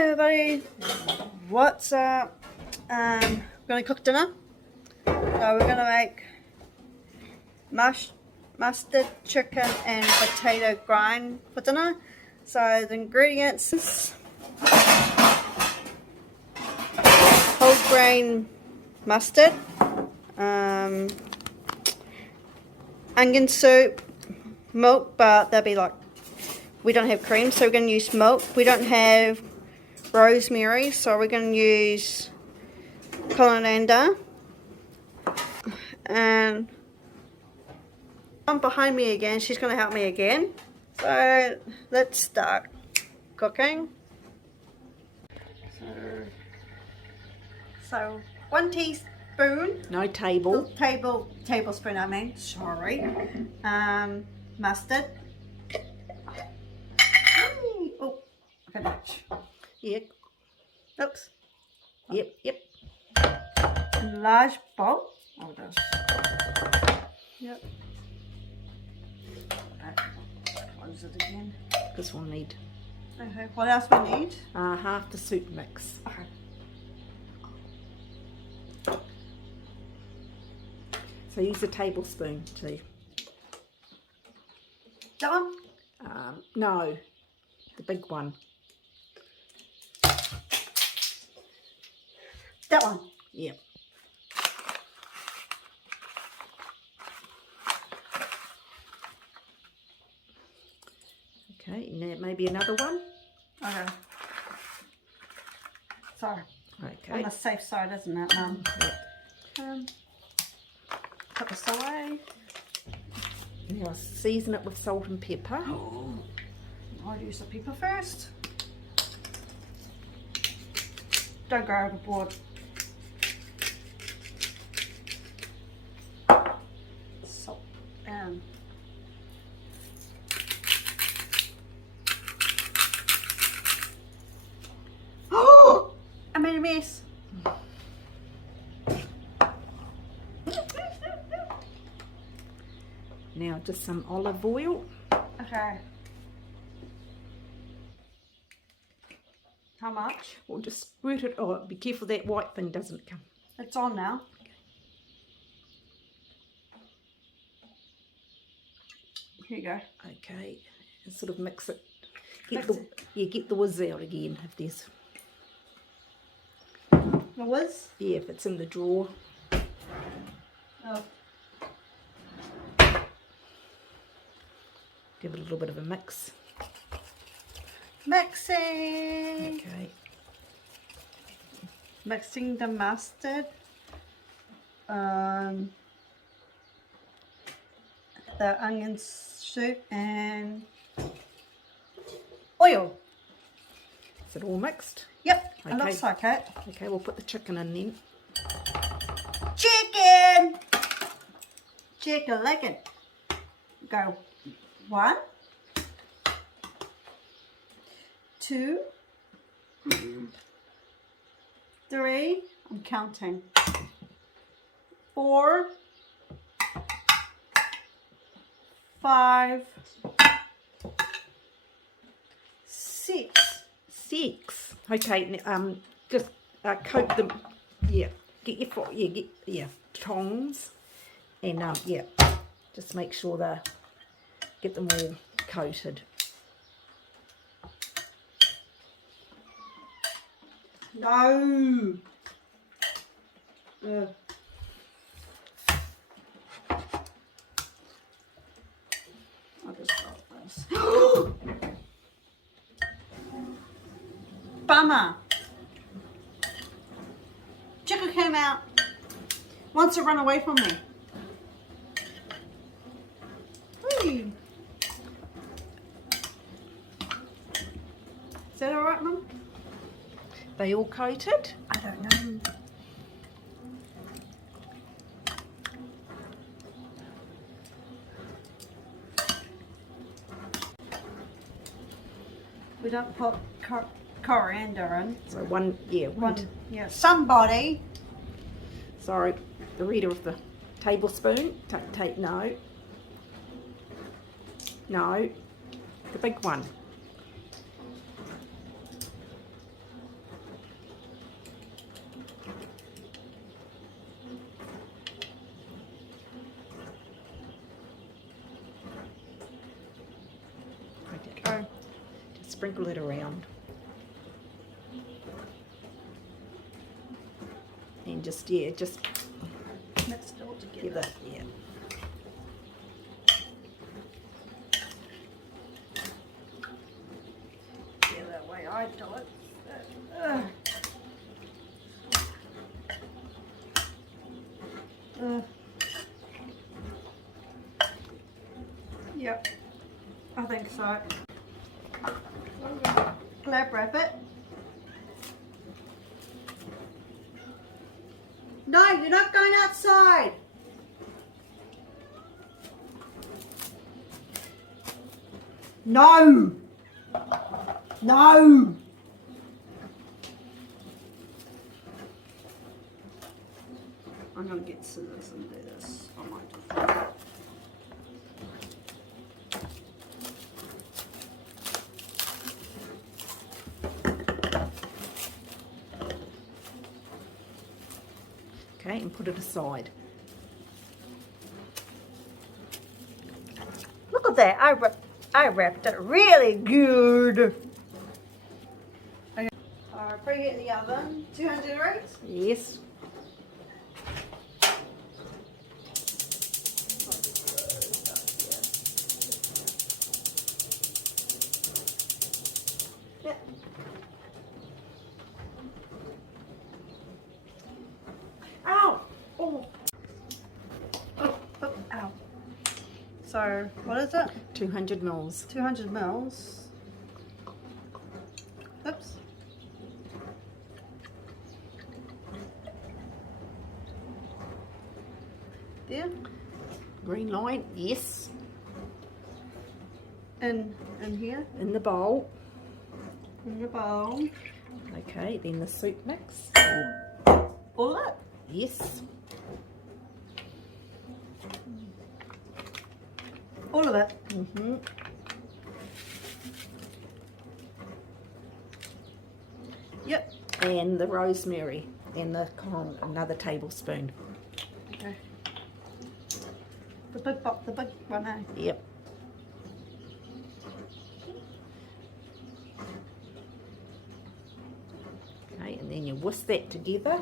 Hello everybody, what's up? We're going to cook dinner. So we're going to make mustard chicken and potato grind for dinner. So the ingredients: whole grain mustard, onion soup, milk, but that'll be like, we don't have cream, so we're going to use milk. We don't have rosemary, so we're going to use coriander. And behind me again, she's going to help me again. So let's start cooking. So 1 teaspoon. No table. Tablespoon, I mean. Sorry. Mustard. Oh, okay, much. Yep. Oops. Yep. Large bowl. Oh, this. Yep. Close it again. Because we'll need Okay, what else we need? half the soup mix. Okay. So use a tablespoon too. That one? No, the big one. That one? Yep. Okay, now maybe another one. Okay. Sorry. Okay. On the safe side, isn't it, Mum? Yep. Put this away. Now season it with salt and pepper. Oh, I'll use the pepper first. Don't go overboard. Salt and oh, I made a mess. Now just some olive oil. Okay. How much? Or just squirt it. Oh, be careful that white thing doesn't come. It's on now. Here you go. Okay, and sort of mix it. Mix Get the whiz out again if there's. The whiz? Yeah, if it's in the drawer. Oh. Give it a little bit of a mix. Mixing. Okay. Mixing the mustard. The onion soup and oil. Is it all mixed? Yep, Okay. it looks like it. Okay, we'll put the chicken in then. Chicken! Chicken licking. Go. 1, 2, 3, I'm counting. 4, 5, 6. 6. Okay, just coat them. Yeah, get tongs, and just make sure get them all coated. No. I'll just stop this. Bummer. Chicken came out. Wants to run away from me. Whee. Is that all right, Mum? They all coated? I don't know. We don't put coriander in. So one. Yeah. Somebody. Sorry, the reader of the tablespoon. No, the big one. sprinkle it around. And just Mix it all give together. it, Yeah, that way I do it. Yep, I think so. Glad wrap it. No, you're not going outside. No. No. I'm going to get scissors and do this. I might just... Okay, and put it aside. Look at that. I wrapped it really good. Okay. Preheat the oven. 200 degrees. Yes. Yep. Ow! Oh. Oh, ow. So, what is it? 200 mils. 200 mils. Oops. There. Green line, yes. In here. In the bowl. In the bowl. Okay, then the soup mix. All of it. Yes. All of it. Mm-hmm. Yep. And the rosemary and the another tablespoon. Okay. The big one, eh? Yep. Okay, and then you whisk that together.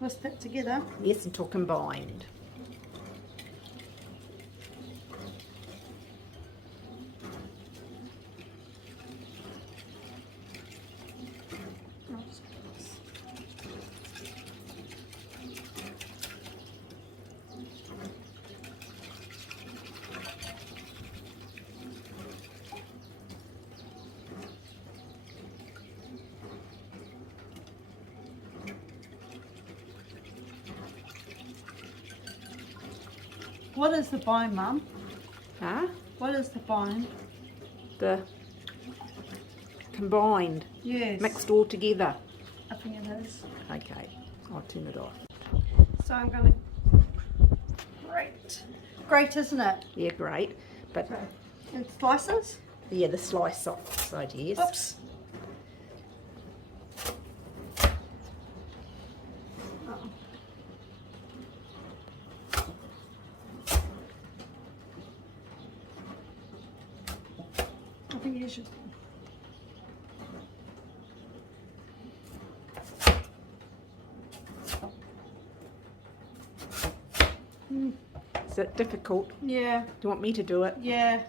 Whisk that together. Yes, until combined. What is the bone, Mum? Huh? What is the bone? The combined, Yes. mixed all together. I think it is. Okay, I'll turn it off. So I'm going to grate. Great, isn't it? Yeah, great. But So, in slices. yeah, the slice side, yes. Oops. Oh. I think you should. Is it difficult? Yeah, Do you want me to do it? yeah.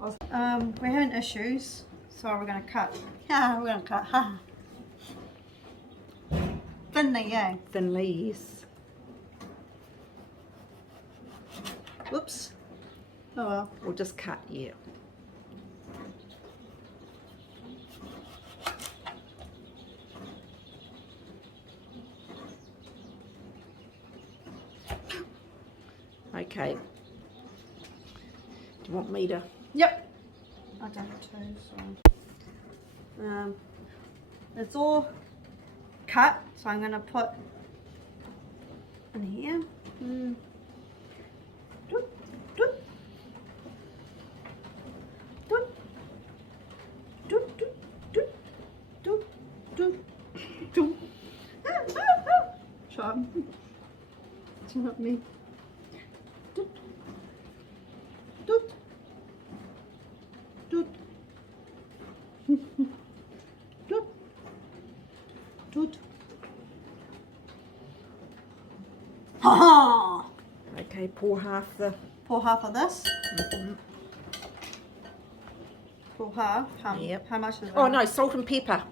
We're having issues, so we're going to cut. Yeah, we're going to cut. Ha. Thinly, yeah. Thinly, yes. Whoops. Oh well. Or just cut, yeah. Okay. Do you want me to? Yep. I done it too, so. It's all cut, so I'm going to put in here. Doop, doop. Doop. Doop, doop, doop. Doop, doop, doop. Sean. It's not me. Doop. Good. Good. Ha ha! Okay, pour half the. Pour half of this. Pour half. Yep. How much is that? Oh no, salt and pepper.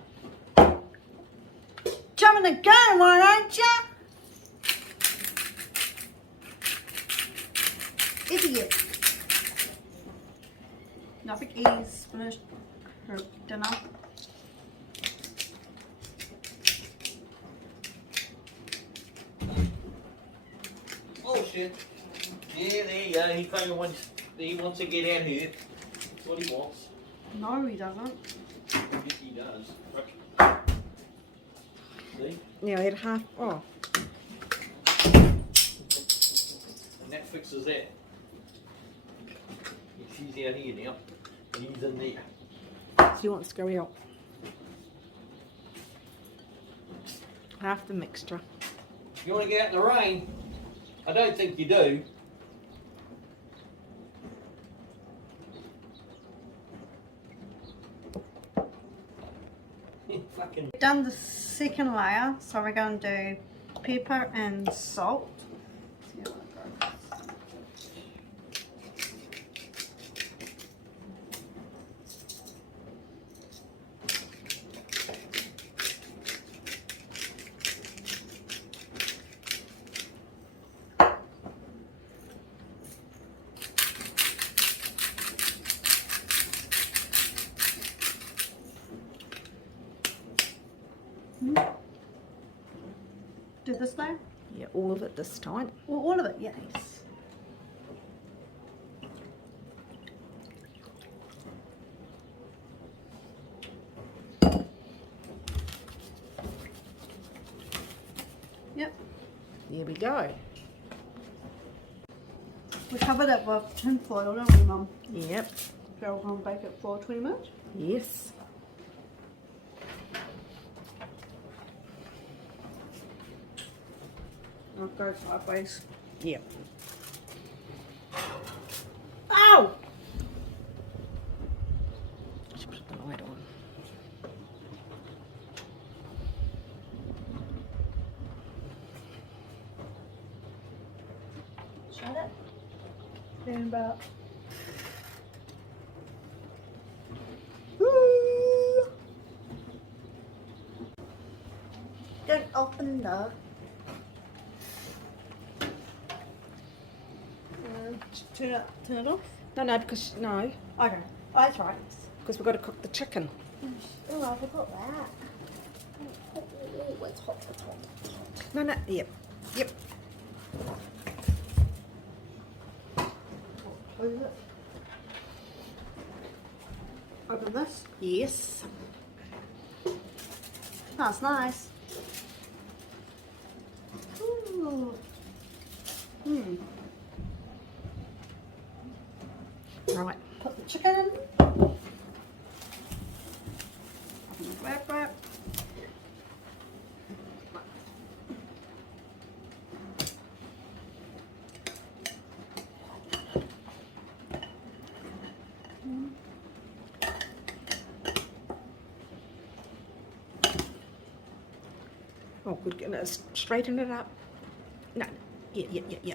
Jumping the gun, why don't you? Idiot. I think he's finished her dinner. Oh shit. Yeah, there you go. He kind of wants to get out here. That's what he wants. No, he doesn't. Yes, he does. See? Now add half. Oh, And that fixes that. She's out here now. And he's in there. so he wants to go out. Half the mixture. You want to get out in the rain? I don't think you do. Fucking. We've done the second layer, so we're going to do pepper and salt. See how that goes. Do this now? Yeah, all of it this time. Well, all of it, yes. Yep. There we go. We covered it with tin foil, don't we, Mum? Yep. So we're going to bake it for 20 minutes. Yes. I'll go sideways. Yep. Ow! Should put the light on. Shut it. Stand about. Don't open the. Turn it off. No, because no, Okay. Oh, that's right. because we've got to cook the chicken. Oh, I forgot that. Oh, it's hot. It's hot. No, yep, yep. Close it. Open this. Yes. That's nice. Ooh. Hmm. Right. Put the chicken in. Open the wrap. Oh, good. Gonna straighten it up. No. Yeah.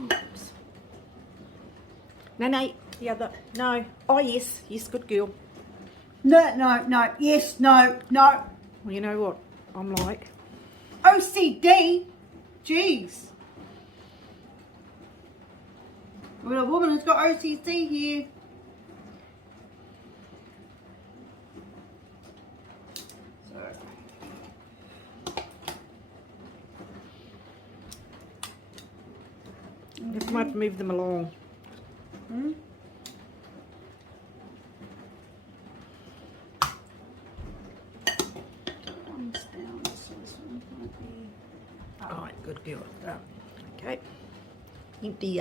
Oops. No, the other. No. Oh, yes, good girl. No. Yes, no. Well, you know what I'm like. OCD. Jeez. We've got a woman who's got OCD here. Just might move them along. Hmm? One's down, so this one might be. All right, good girl. Okay. Empty.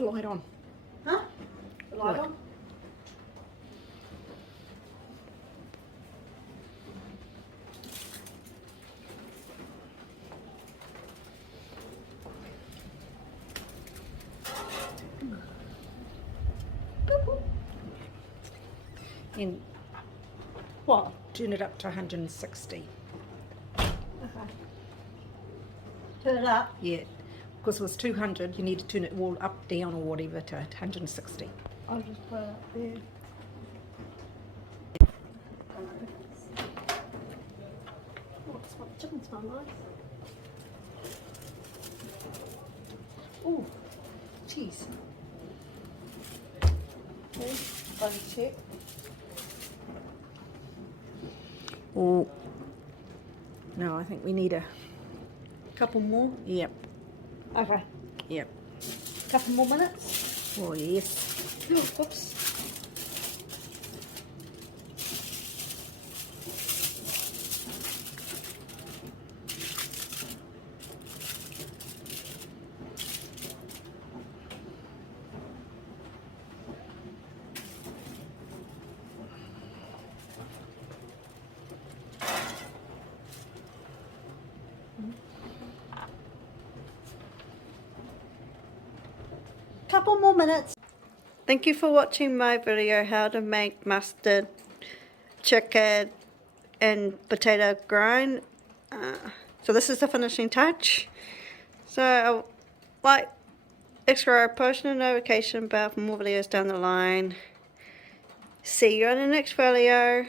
the light on. Huh? The light What? on? And What? turn it up to 160. Okay. Turn it up. Yeah. Because it was 200, you need to turn it all up, down, or whatever to 160. I'll just put it up there. Oh, it's what chicken smell nice. Oh, cheese. Okay, bun check. Oh. No, I think we need a. Couple more. Yep. Okay. Yep. Couple more minutes. Oh, yes. Whoops. Couple more minutes. Thank you for watching my video how to make mustard, chicken and potato grind. So this is the finishing touch. So like, subscribe, push the notification bell for more videos down the line. See you on the next video.